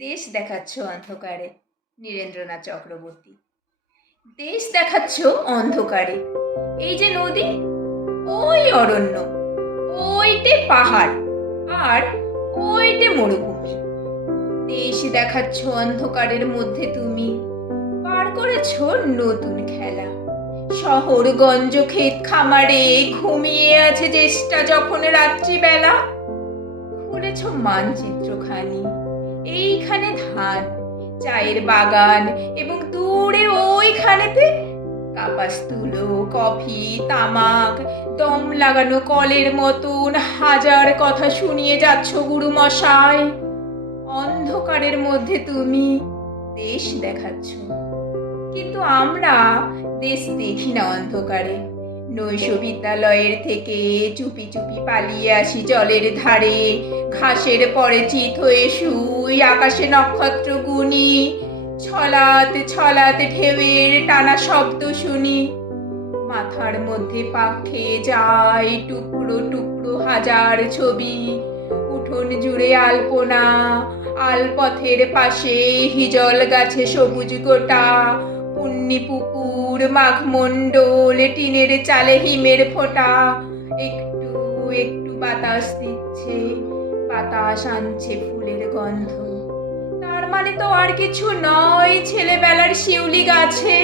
দেশ দেখাচ্ছ অন্ধকারে। নীরেন্দ্রনাথ চক্রবর্তী। দেশ দেখাচ্ছ অন্ধকারে। এই যে নদী, ওই অরণ্য, ওইটে পাহাড়, আর ওইটে মরুভূমি। দেশ দেখাচ্ছ অন্ধকারের মধ্যে তুমি। পার করেছ নতুন খেলা। শহরগঞ্জ ক্ষেত খামারে ঘুমিয়ে আছে জ্যেষ্ঠা যখন রাত্রিবেলা। খুলেছ মানচিত্রখানি। এইখানে ধান, চায়ের বাগান, এবং দূরে ওইখানেতে কাপাস তুলো, কফি, তামাক, দম লাগানো কলের মতন হাজার কথা শুনিয়ে যাচ্ছ গুরু মশাই। অন্ধকারের মধ্যে তুমি দেশ দেখাচ্ছ, কিন্তু আমরা দেশ দেখি না অন্ধকারে। নৈশ বিদ্যালয়ের থেকে চুপি চুপি পালিয়ে আসি জলের ধারে, ঘাসের পরে চিত হয়ে শুই, আকাশে নক্ষত্র গুনি। ছলাতে ছলাতে ঢেউয়ের টানা শব্দ শুনি। মাথার মধ্যে পাক খেয়ে যায় টুকরো টুকরো হাজার ছবি। উঠোন জুড়ে আলপনা, আলপথের পাশে হিজল গাছে সবুজ গোটা, পুন্নি পুকুর, মাঘমণ্ডল, টিনের চালে হিমের ফোঁটা। একটু একটু বাতাস দিচ্ছে, বাতাস আনছে ফুলের গন্ধ। তার মানে তো আর কিছু নয়, ছেলেবেলার শিউলি গাছে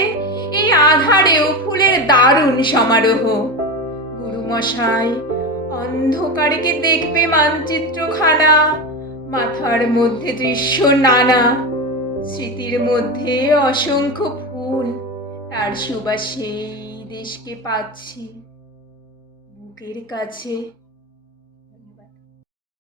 এই আধারেও ফুলের দারুণ সমারোহ। গুরুমশাই, অন্ধকারে কে দেখবে মানচিত্রখানা? মাথার মধ্যে দৃশ্য নানা, স্মৃতির মধ্যে অসংখ্য ফুল। তার সুবাসেই দেশকে পাচ্ছি বুকের কাছে।